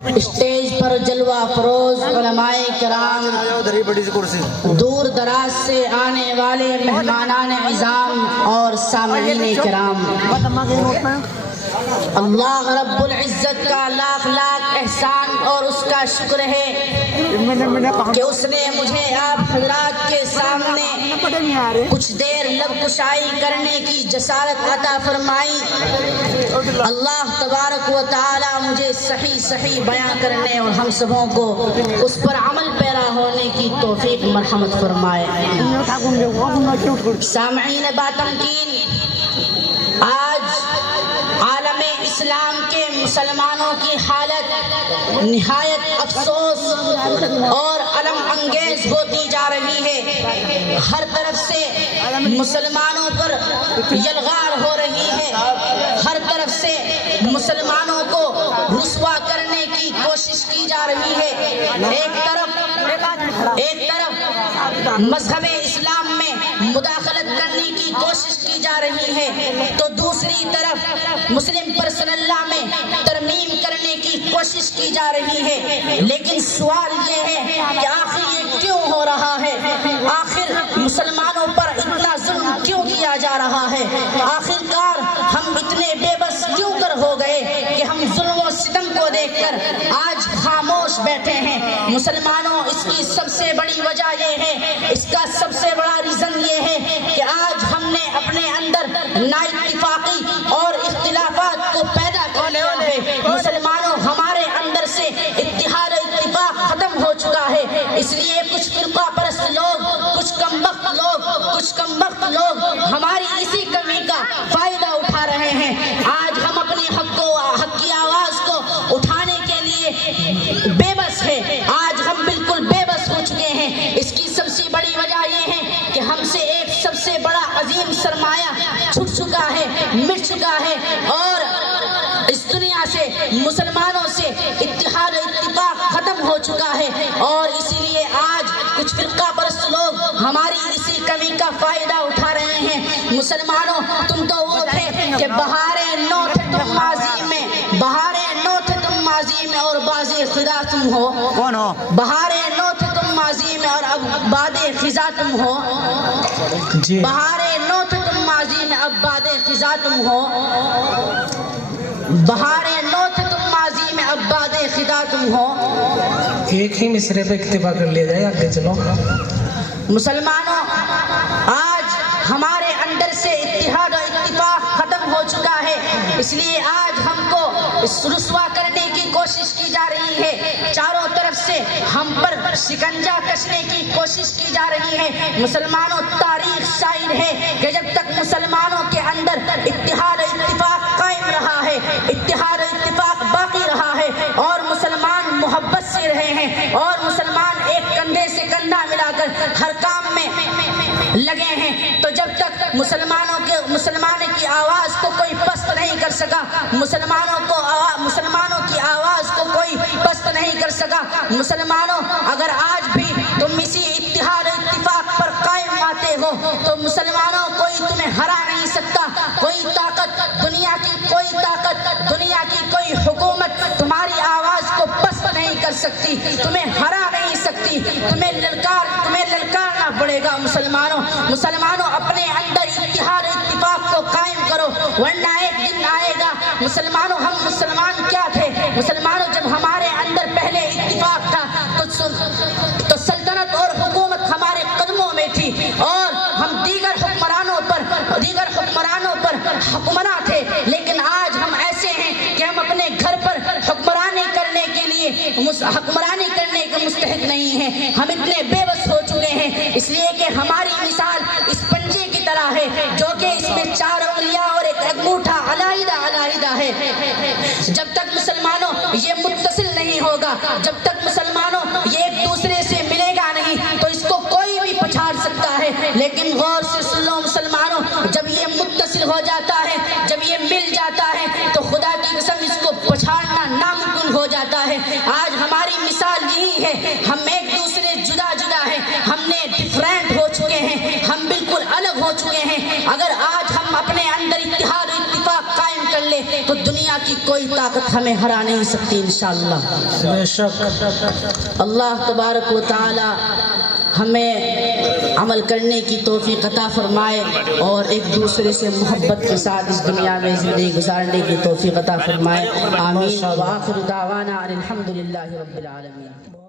Stage پر جلوہ فروز علماء کرام، دور دراز سے آنے والے مہمانان عظام اور سامعین کرام، اللہ رب العزت کا لاکھ لاکھ احسان اور اس کا شکر ہے کہ اس نے مجھے آپ حضرات کے سامنے کچھ دیر لب کشائی کرنے کی جسارت عطا فرمائی۔ اللہ تبارک و تعالی مجھے صحیح بیان کرنے اور ہم سبوں کو اس پر عمل پیرا ہونے کی توفیق مرحمت فرمائے۔ سامعین باتمکین، آج عالم اسلام کے مسلمانوں کی حالت نہایت افسوس اور الم انگیز ہوتی جا رہی ہے۔ ہر طرف سے مسلمانوں پر یلغار ہو رہی ہے، ہر طرف سے مسلمانوں کو رسوا کرنے کی کوشش کی جا رہی ہے۔ ایک طرف مذہب اسلام میں مداخلت کرنے کی کوشش کی جا رہی ہے تو دوسری طرف مسلم پرسنل لا میں ترمیم کرنے کی کوشش کی جا رہی ہے۔ لیکن سوال یہ ہے کہ آخر یہ کیوں ہو رہا ہے؟ آخر مسلمانوں پر اتنا ظلم کیوں کیا جا رہا ہے؟ آخرکار ہم اتنے بے بس کیوں کر ہو گئے کہ ہم ظلم و ستم کو دیکھ کر آج خاموش بیٹھے ہیں؟ مسلمانوں، اس کی سب سے بڑی وجہ یہ ہے، اس کا سب سے بڑا ریزن یہ ہے کہ آج ہم نے اپنے اندر نا اتفاقی اور اختلافات کو پیدا کر لیا ہے۔ مسلمانوں، ہمارے اندر سے اتحاد و اتفاق ختم ہو چکا ہے۔ اس لیے کچھ فرقہ پرست لوگ، کچھ کم وقت لوگ ہماری اسی کمی کا فائدہ اٹھا رہے ہیں۔ آج ہم اپنے حق کی آواز کو اٹھانے کے لیے بے بس ہے، آج ہم بالکل بے بس ہو چکے ہیں۔ اس کی سب سے بڑی وجہ یہ ہے کہ ہم سے ایک سب سے بڑا عظیم سرمایہ چھٹ چکا ہے، مٹ چکا ہے، اور اس دنیا سے مسلمانوں سے اتحاد و اتفاق ختم ہو چکا ہے۔ اور اسی لیے آج کچھ فرقہ پرست لوگ ہماری اسی کمی کا فائدہ اٹھا رہے ہیں۔ مسلمانوں، تم تو وہ تھے کہ بہاریں نو تھے تم ماضی میں، اور بازِ خدا تم ہو۔ کون ہو؟ بہاریں نو تھے تم ماضی میں اور اب باد خزاں تم ہو۔ بہاریں نو تھے تم ماضی میں، اب باد خزاں تم ہو۔ بہاریں نو تھے تم ماضی میں، اب باد خزاں تم ہو۔ ایک ہی مصرے پہ اکتفا کر لیا جائے، آگے چلو۔ مسلمانوں، آج ہمارے اندر سے اتحاد و اتفاق ختم ہو چکا ہے، اس لیے آج ہم کو رسوا کرنے کی کوشش کی جا رہی ہے۔ چاروں طرف سے ہم پر شکنجہ کسنے کی کوشش کی جا رہی ہے۔ مسلمانوں، تاریخ شاہد ہے کہ جب تک مسلمانوں کے اندر اتحاد و اتفاق قائم رہا ہے، اتحاد و اتفاق باقی رہا ہے، اور مسلمان محبت سے رہے ہیں، اور مسلمان ایک کندھے سے کندھا ملا کر ہر کام میں لگے ہیں، تو جب تک مسلمان کی آواز کو کوئی پست نہیں کر سکا، مسلمانوں کی آواز کو کوئی پست نہیں کر سکا۔ مسلمانوں، اگر آج بھی تم اسی اتحاد و اتفاق پر قائم آتے ہو تو مسلمانوں، کوئی تمہیں ہرا نہیں سکتا۔ کوئی طاقت، دنیا کی کوئی حکومت تمہاری آواز کو پست نہیں کر سکتی، تمہیں ہرا نہیں سکتی، تمہیں للکارنا پڑے گا۔ مسلمانوں، اپنے اندر اتحاد و اتفاق کو قائم کرو، ورنہ ایک دن آئے گا۔ مسلمانوں، ہم مسلمان کیا تھے؟ مسلمانوں، جب ہمارے اندر پہلے اتفاق تھا تو سلطنت اور حکومت ہمارے قدموں میں تھی، اور ہم دیگر حکمرانوں پر حکمراں تھے۔ لیکن آج ہم ایسے ہیں کہ ہم اپنے گھر پر حکمرانی کرنے کے مستحق نہیں ہیں۔ ہم اتنے بے بس ہو چکے ہیں، اس لیے کہ ہماری مثال اس پنجے کی طرح ہے جو کہ اس میں 4 انگلیاں اور ایک انگوٹھا علیحدہ ہے۔ جب تک مسلمانوں یہ متصل نہیں ہوگا، جب تک مسلمانوں یہ ایک دوسرے سے ملے گا نہیں، تو اس کو کوئی بھی پچھاڑ سکتا ہے۔ لیکن غور سے سن لو مسلمانوں، جب یہ متصل ہو جاتا ہے، جب یہ مل جاتا ہے، تو خدا کی قسم اس کو پچھاڑنا ناممکن ہو جاتا ہے۔ آج ہماری مثال یہی ہے، ہم ایک دوسرے جدا ہیں، ہم نے ڈیفرنٹ ہو چکے ہیں، ہم بالکل الگ ہو چکے ہیں۔ اگر آج ہم اپنے اندر اتحاد و اتفاق قائم کر لیں تو دنیا کی کوئی طاقت ہمیں ہرا نہیں سکتی انشاءاللہ۔ بے شک اللہ تبارک و تعالی ہمیں عمل کرنے کی توفیق عطا فرمائے اور ایک دوسرے سے محبت کے ساتھ اس دنیا میں زندگی گزارنے کی توفیق عطا فرمائے، آمین۔ وآخر دعوانا ان الحمدللہ رب العالمین۔